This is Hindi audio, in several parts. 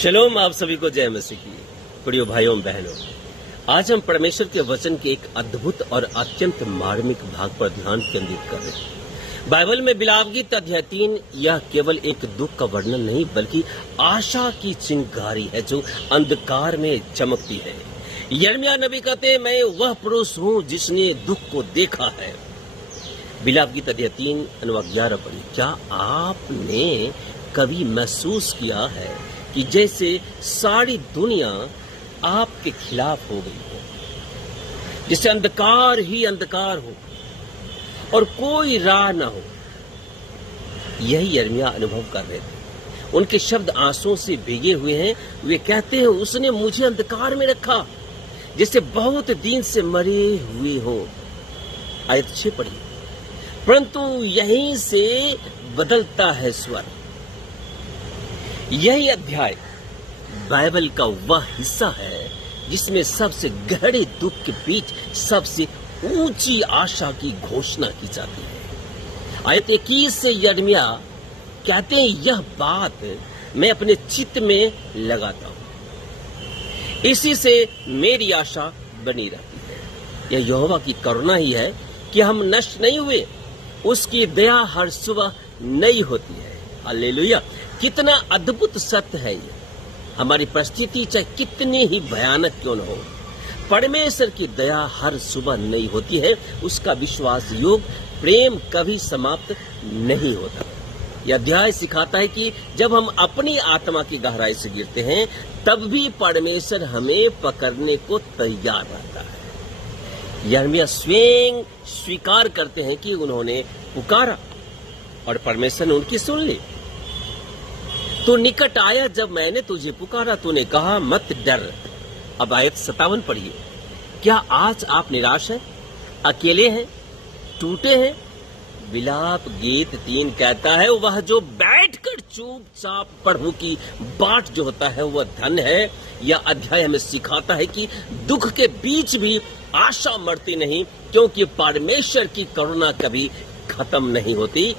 शलोम, आप सभी को जय मसीह की। प्रिय भाइयों बहनों, आज हम परमेश्वर के वचन के एक अद्भुत और अत्यंत मार्मिक भाग पर ध्यान केंद्रित कर रहे हैं। बाइबल में बिलाव गीत अध्याय 3 यह केवल एक दुख का वर्णन नहीं बल्कि आशा की चिंगारी है जो अंधकार में चमकती है। यिर्मयाह नबी कहते हैं, मैं वह पुरुष हूँ जिसने दुख को देखा है। बिलाव गीत अध्याय 3 अनुवाद 11 पढ़ी। क्या आपने कभी महसूस किया है कि जैसे सारी दुनिया आपके खिलाफ हो गई हो, जिससे अंधकार ही अंधकार हो और कोई राह न हो? यही यिर्मयाह अनुभव कर रहे थे। उनके शब्द आंसुओं से भीगे हुए हैं। वे कहते हैं, उसने मुझे अंधकार में रखा जैसे बहुत दिन से मरे हुए हो। आयत 6 पढ़ी। परंतु यहीं से बदलता है स्वर। यही अध्याय बाइबल का वह हिस्सा है जिसमें सबसे गहरे दुख के बीच सबसे ऊंची आशा की घोषणा की जाती है। आयत 21 से यिर्मयाह कहते हैं, यह बात मैं अपने चित्त में लगाता हूं, इसी से मेरी आशा बनी रहती है। यह यहोवा की करुणा ही है कि हम नष्ट नहीं हुए, उसकी दया हर सुबह नई होती है। हालेलुया! कितना अद्भुत सत्य है ये। हमारी परिस्थिति चाहे कितनी ही भयानक क्यों न हो, परमेश्वर की दया हर सुबह नई होती है। उसका विश्वास योग प्रेम कभी समाप्त नहीं होता। यह अध्याय सिखाता है कि जब हम अपनी आत्मा की गहराई से गिरते हैं तब भी परमेश्वर हमें पकड़ने को तैयार रहता है। यिर्मयाह स्वयं स्वीकार करते हैं कि उन्होंने पुकारा और परमेश्वर ने उनकी सुन ली। तू निकट आया जब मैंने तुझे पुकारा, तूने कहा मत डर। अब आयत 57 पढ़िए। क्या आज आप निराश हैं, अकेले हैं, टूटे हैं? विलाप गीत 3 कहता है, वह जो बैठकर चुपचाप प्रभु की बाट जो होता है वह धन है। यह अध्याय हमें सिखाता है कि दुख के बीच भी आशा मरती नहीं, क्योंकि परमेश्वर की करुणा कभी खत्म नहीं होती।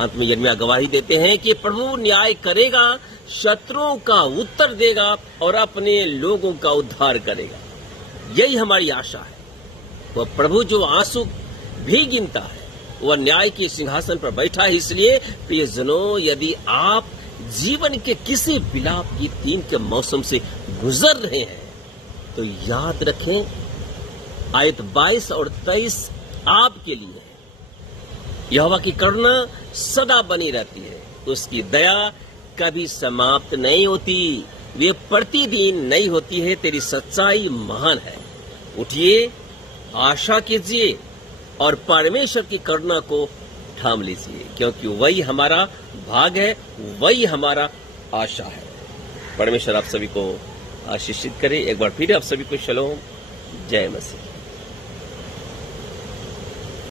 अंत में यिर्मयाह गवाही देते हैं कि प्रभु न्याय करेगा, शत्रुओं का उत्तर देगा और अपने लोगों का उद्धार करेगा। यही हमारी आशा है। वह प्रभु जो आंसू भी गिनता है, वह न्याय के सिंहासन पर बैठा है। इसलिए प्रियजनों, यदि आप जीवन के किसी विलाप गीत 3 के मौसम से गुजर रहे हैं तो याद रखें, आयत 22 और 23 आपके लिए है। यहोवा की करुणा सदा बनी रहती है, उसकी दया कभी समाप्त नहीं होती, वे प्रतिदिन नई होती है। तेरी सच्चाई महान है। उठिए, आशा कीजिए और परमेश्वर की करुणा को थाम लीजिए, क्योंकि वही हमारा भाग है, वही हमारा आशा है। परमेश्वर आप सभी को आशीषित करे। एक बार फिर आप सभी को शलोम, जय मसीह।